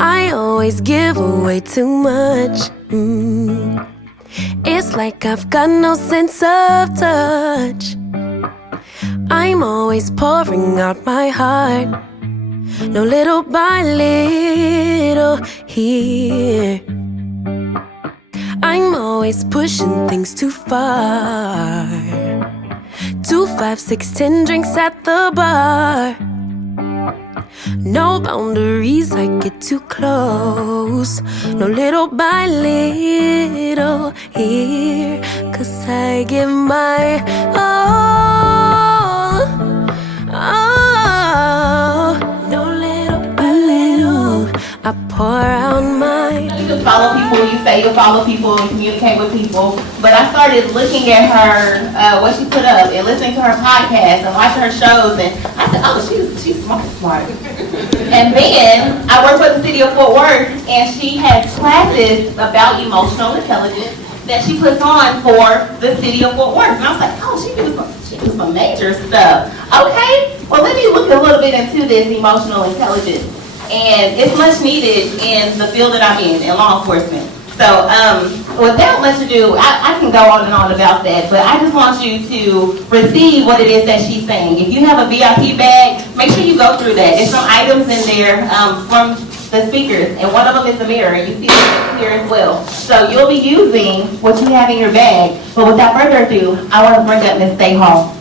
I always give away too much. It's like I've got no sense of touch. I'm always pouring out my heart, no little by little here. I'm always pushing things too far. 2, 5, 6, 10 drinks at the bar. No boundaries, I get too close. No little by little here. 'Cause I give my all. Oh, no little by little, I pour out my. You can follow people, you say you'll follow people and communicate with people. But I started looking at her, what she put up, and listening to her podcast and watching her shows, and I said, oh, she's smart. And then I work for the city of Fort Worth, and she has classes about emotional intelligence that she puts on for the city of Fort Worth. And I was like, oh, she do some major stuff. Okay, well, let me look a little bit into this emotional intelligence. And it's much needed in the field that I'm in law enforcement. So without much ado, I can go on and on about that, but I just want you to receive what it is that she's saying. If you have a VIP bag, make sure you go through that. There's some items in there from the speakers, and one of them is a mirror, and you see it here as well. So you'll be using what you have in your bag, but without further ado, I want to bring up Ms. Stae Hall.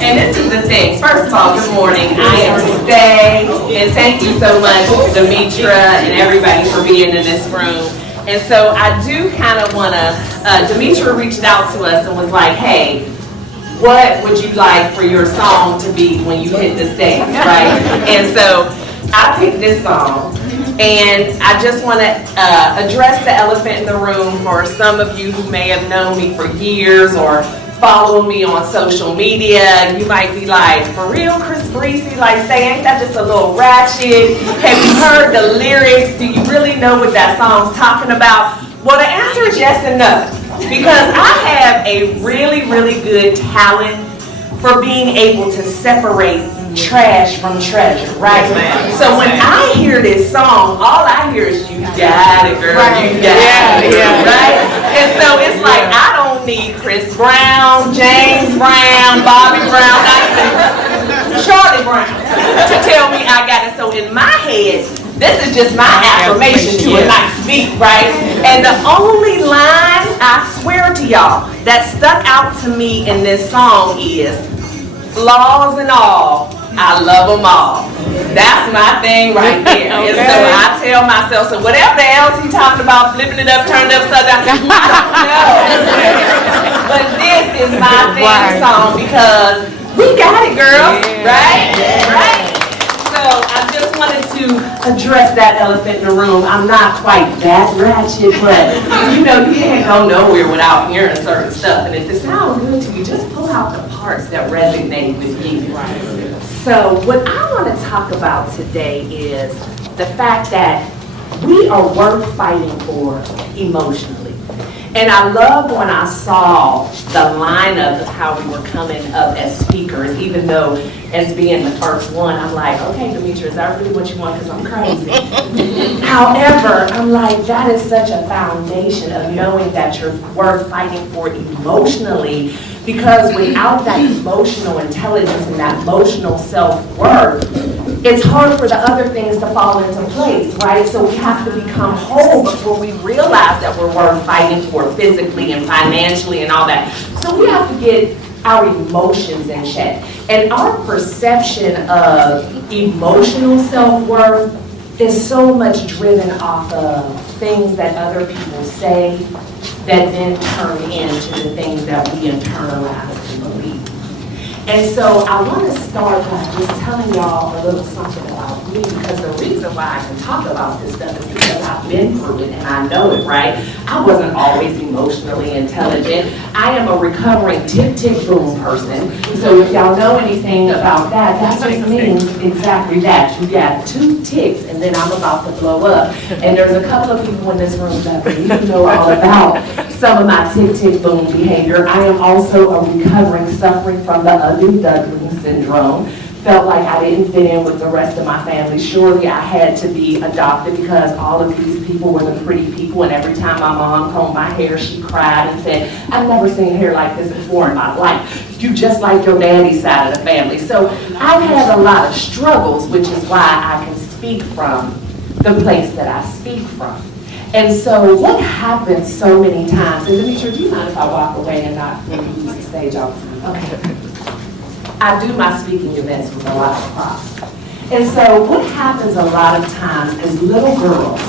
And this is the thing. First of all, good morning. I am Stae, and thank you so much, Demetra, and everybody for being in this room. And so I do kind of want to, Demetra reached out to us and was like, hey, what would you like for your song to be when you hit the stage, right? And so I picked this song. And I just want to address the elephant in the room for some of you who may have known me for years or follow me on social media. You might be like, for real, Chris Breezy? Like, say, ain't that just a little ratchet? Have you heard the lyrics? Do you really know what that song's talking about? Well, the answer is yes and no. Because I have a really, really good talent for being able to separate trash from treasure, right? So when I hear this song, all I hear is you got it, girl, you got it, right? And so it's like I don't need Chris Brown, James Brown, Bobby Brown, not even Charlie Brown to tell me I got it. So in my head, this is just my affirmation to a nice beat, right? And the only line, I swear to y'all, that stuck out to me in this song is, flaws and all, I love them all. That's my thing right there. Okay. And so I tell myself, so whatever else he's talking about, flipping it up, turning it upside down, I don't know. But this is my theme song because we got it, girls, right? Right? So I just wanted to address that elephant in the room. I'm not quite that ratchet, but you know, you can't go nowhere without hearing certain stuff. And if it sounds good to you, just pull out the parts that resonate with you. So what I want to talk about today is the fact that we are worth fighting for emotionally. And I love when I saw the lineup of how we were coming up as speakers, even though as being the first one, I'm like, okay, Demetra, is that really what you want? Because I'm crazy. However, I'm like, that is such a foundation of knowing that you're worth fighting for emotionally, because without that emotional intelligence and that emotional self-worth, it's hard for the other things to fall into place, right? So we have to become whole before we realize that we're worth fighting for physically and financially and all that. So we have to get our emotions in check. And our perception of emotional self-worth is so much driven off of things that other people say that then turn into the things that we internalize and believe. And so I want to start by just telling y'all a little something about me, because the reason reason why I can talk about this stuff is because I've been through it and I know it, right? I wasn't always emotionally intelligent. I am a recovering tick-tick-boom person. So if y'all know anything about that, that just means exactly that. You got 2 ticks and then I'm about to blow up. And there's a couple of people in this room that really know all about some of my tick-tick-boom behavior. I am also a recovering, suffering from the ugly duckling syndrome. Felt like I didn't fit in with the rest of my family. Surely I had to be adopted because all of these people were the pretty people, and every time my mom combed my hair, she cried and said, I've never seen hair like this before in my life. You just like your daddy's side of the family. So I've had a lot of struggles, which is why I can speak from the place that I speak from. And so what happens so many times, and Demetra, do you mind if I walk away and not use the stage all the time? Okay. I do my speaking events with a lot of props. And so what happens a lot of times is little girls,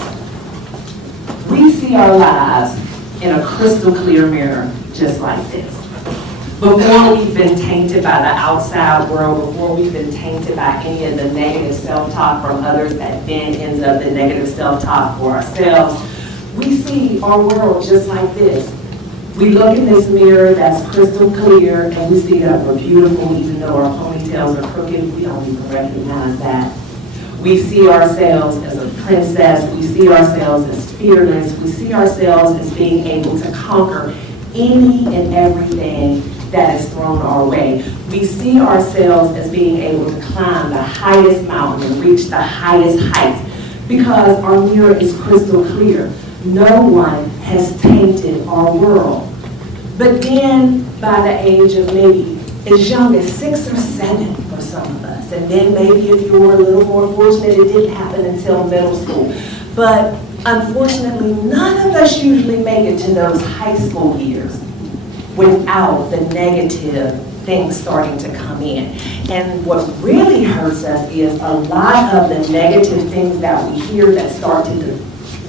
we see our lives in a crystal clear mirror just like this. Before we've been tainted by the outside world, before we've been tainted by any of the negative self-talk from others that then ends up in negative self-talk for ourselves, we see our world just like this. We look in this mirror that's crystal clear and we see that we're beautiful even though our ponytails are crooked. We don't even recognize that. We see ourselves as a princess. We see ourselves as fearless. We see ourselves as being able to conquer any and everything that is thrown our way. We see ourselves as being able to climb the highest mountain and reach the highest heights because our mirror is crystal clear. No one has tainted our world. But then, by the age of maybe as young as 6 or 7 for some of us, and then maybe if you were a little more fortunate, it didn't happen until middle school. But unfortunately, none of us usually make it to those high school years without the negative things starting to come in. And what really hurts us is a lot of the negative things that we hear that start to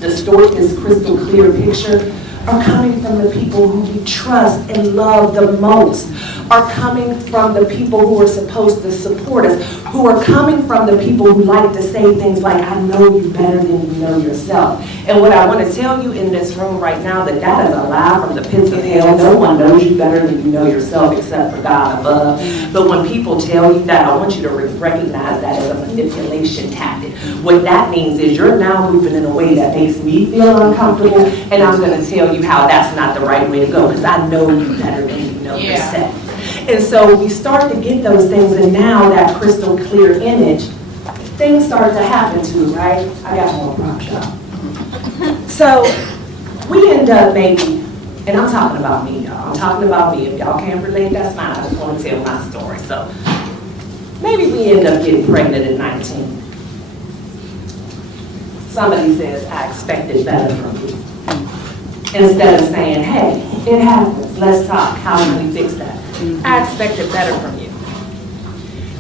distort this crystal clear picture are coming from the people who we trust and love the most, are coming from the people who are supposed to support us, who are coming from the people who like to say things like, I know you better than you know yourself. And what I want to tell you in this room right now, that is a lie from the pits of hell. No one knows you better than you know yourself except for God above. But when people tell you that, I want you to recognize that as a manipulation tactic. What that means is you're now moving in a way that makes me feel uncomfortable, and I'm going to tell you how that's not the right way to go, because I know you better than you know yourself. And so we start to get those things, and now that crystal clear image, things start to happen too, right? I got more props, y'all. So we end up maybe, and I'm talking about me, y'all. I'm talking about me. If y'all can't relate, that's fine. I just want to tell my story. So maybe we end up getting pregnant at 19. Somebody says, I expected better from you. Instead of saying, hey, it happens, let's talk, how can we fix that? I expected better from you.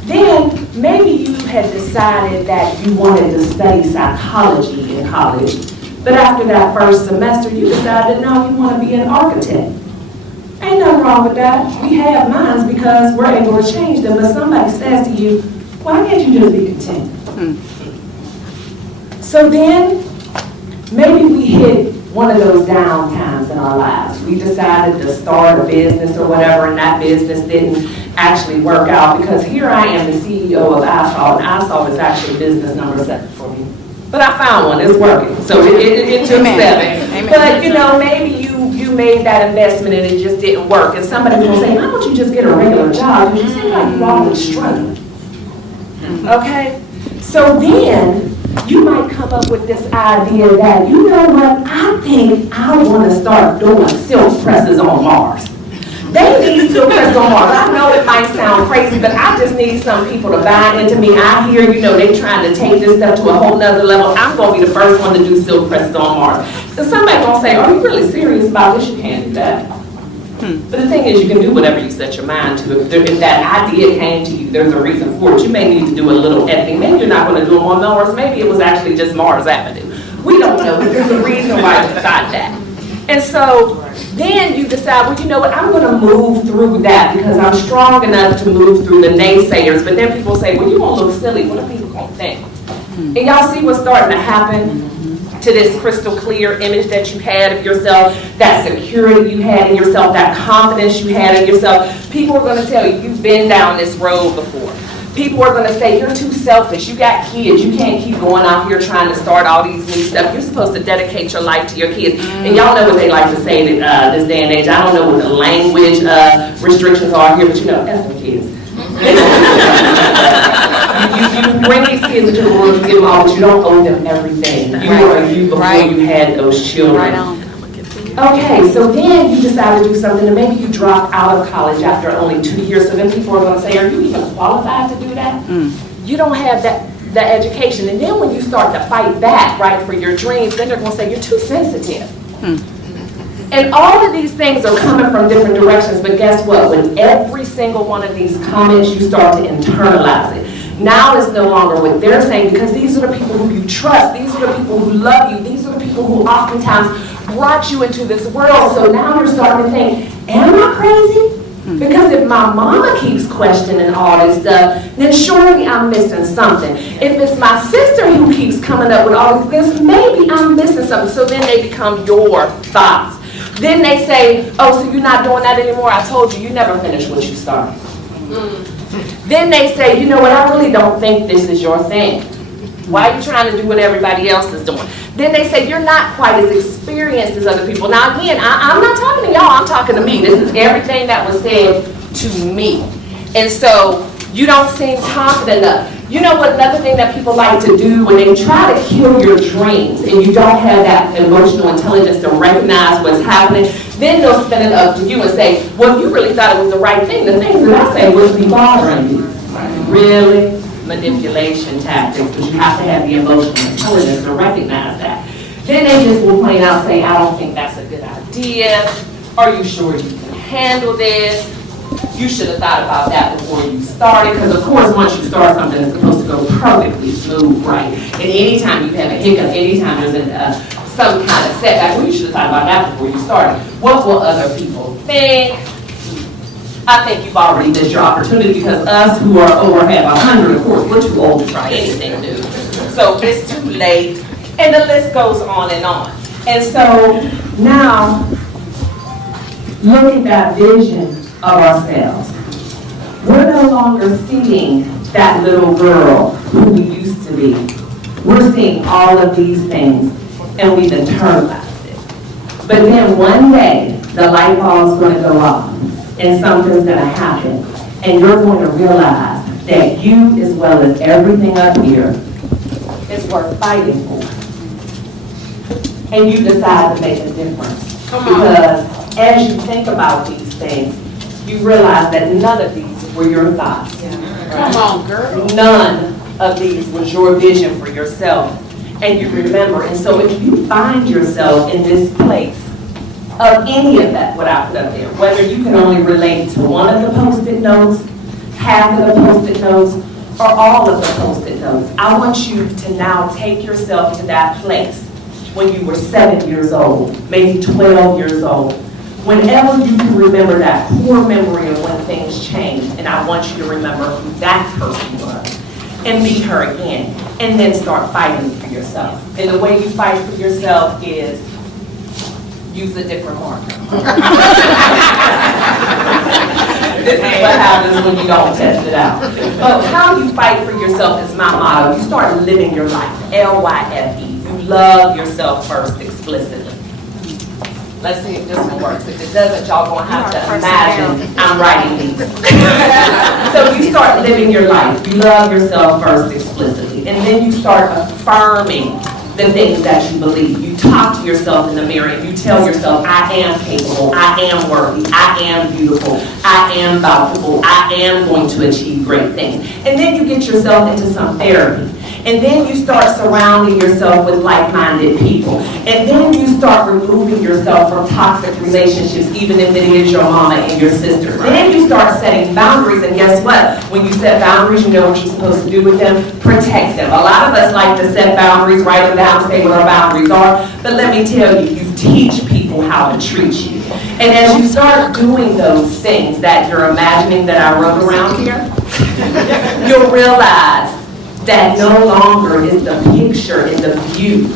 Then maybe you had decided that you wanted to study psychology in college, but after that first semester you decided, no, you want to be an architect. Ain't nothing wrong with that. We have minds because we're able to change them, but somebody says to you, why can't you just be content? So then, maybe we hit one of those down times in our lives. We decided to start a business or whatever, and that business didn't actually work out because here I am, the CEO of iSolve, and iSolve is actually business number 7 for me. But I found one, it's working. So it took 7. Amen. But you know, maybe you made that investment and it just didn't work. And somebody will say, why don't you just get a regular job? Because you seem like you're always struggling. Okay? So then, you might come up with this idea that, you know what, I think I want to start doing silk presses on Mars. They need silk presses on Mars. I know it might sound crazy, but I just need some people to buy into me. I hear, you know, they trying to take this stuff to a whole nother level. I'm going to be the first one to do silk presses on Mars. So somebody's going to say, are you really serious about this? You can't do that. But the thing is, you can do whatever you set your mind to. If that idea came to you, there's a reason for it. You may need to do a little editing. Maybe you're not going to do them on Mars. Maybe it was actually just Mars Avenue. We don't know, but there's a reason why you decide that. And so then you decide, well, you know what, I'm going to move through that because I'm strong enough to move through the naysayers. But then people say, well, you won't look silly. What are people going to think? And y'all see what's starting to happen to this crystal clear image that you had of yourself, that security you had in yourself, that confidence you had in yourself. People are going to tell you, you've been down this road before. People are going to say, you're too selfish, you got kids, you can't keep going out here trying to start all these new stuff. You're supposed to dedicate your life to your kids. And y'all know what they like to say this day and age. I don't know what the language restrictions are here, but you know, F the kids. You bring these kids into the world, you give them all, but you don't owe them everything. You were you before you had those children. Right on. Okay, so then you decide to do something, and maybe you drop out of college after only 2 years, so then people are going to say, are you even qualified to do that? You don't have that education. And then when you start to fight back, right, for your dreams, then they're going to say, you're too sensitive. And all of these things are coming from different directions, but guess what? With every single one of these comments, you start to internalize it. Now it's no longer what they're saying, because these are the people who you trust. These are the people who love you. These are the people who oftentimes brought you into this world. So now you're starting to think, am I crazy? Because if my mama keeps questioning all this stuff, then surely I'm missing something. If it's my sister who keeps coming up with all this, maybe I'm missing something. So then they become your thoughts. Then they say, oh, so you're not doing that anymore? I told you, you never finished what you started. Then they say, you know what, I really don't think this is your thing. Why are you trying to do what everybody else is doing? Then they say, you're not quite as experienced as other people. Now again, I'm not talking to y'all, I'm talking to me. This is everything that was said to me. And so, you don't seem confident enough. You know what, another thing that people like to do when they try to kill your dreams and you don't have that emotional intelligence to recognize what's happening, then they'll spin it up to you and say, well, you really thought it was the right thing. The things that I say would be bothering you. Really? Manipulation tactics, because you have to have the emotional intelligence to recognize that. Then they just will plain out say, I don't think that's a good idea. Are you sure you can handle this? You should have thought about that before you started, because of course once you start something, it's supposed to go perfectly smooth, right? And anytime you have a hiccup, anytime there's some kind of setback, well, you should have thought about that before you started. What will other people think? I think you've already missed your opportunity, because us who are over half 100, of course, we're too old to try anything new. So it's too late, and the list goes on and on. And so now, look at that vision of ourselves. We're no longer seeing that little girl who we used to be. We're seeing all of these things, and we've internalized it. But then one day, the light bulb's going to go off, and something's going to happen, and you're going to realize that you, as well as everything up here, is worth fighting for. And you decide to make a difference. Because as you think about these things, you realize that none of these were your thoughts. Come on, girl. None of these was your vision for yourself. And you remember. And so if you find yourself in this place of any of that, what I put up there, whether you can only relate to one of the Post-it notes, half of the Post-it notes, or all of the Post-it notes, I want you to now take yourself to that place when you were 7 years old, maybe 12 years old. Whenever you can remember that core memory of when things changed, and I want you to remember who that person was, and meet her again, and then start fighting for yourself. And the way you fight for yourself is use a different marker. This is what happens when you don't test it out. But how you fight for yourself is my motto. You start living your life, L-Y-F-E. You love yourself first explicitly. Let's see if this one works. If it doesn't, y'all gonna have to imagine I'm writing these. So you start living your life. You love yourself first explicitly. And then you start affirming the things that you believe. You talk to yourself in the mirror and you tell yourself, I am capable, I am worthy, I am beautiful, I am bountiful, I am going to achieve great things. And then you get yourself into some therapy. And then you start surrounding yourself with like-minded people. And then you start removing yourself from toxic relationships, even if it is your mama and your sister. Then you start setting boundaries, and guess what? When you set boundaries, you know what you're supposed to do with them? Protect them. A lot of us like to set boundaries, write them down, say what our boundaries are. But let me tell you, you teach people how to treat you. And as you start doing those things that you're imagining that I wrote around here, you'll realize that no longer is the picture and the view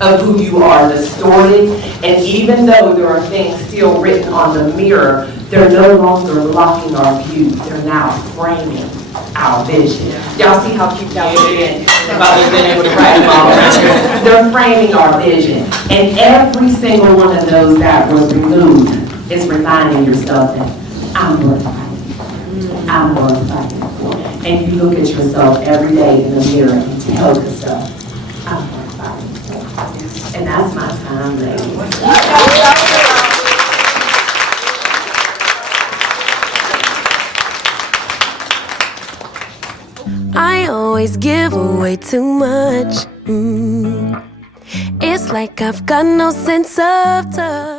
of who you are distorted, and even though there are things still written on the mirror, they're no longer blocking our view. They're now framing our vision. Y'all see how cute that was in? About me being able to write them all around. They're framing our vision. And every single one of those that was removed is reminding yourself that I'm worth fighting. I'm worth fighting for. And you look at yourself every day in the mirror and tell yourself, I'm worth fighting for. And that's my time, ladies. I always give away too much. It's like I've got no sense of touch.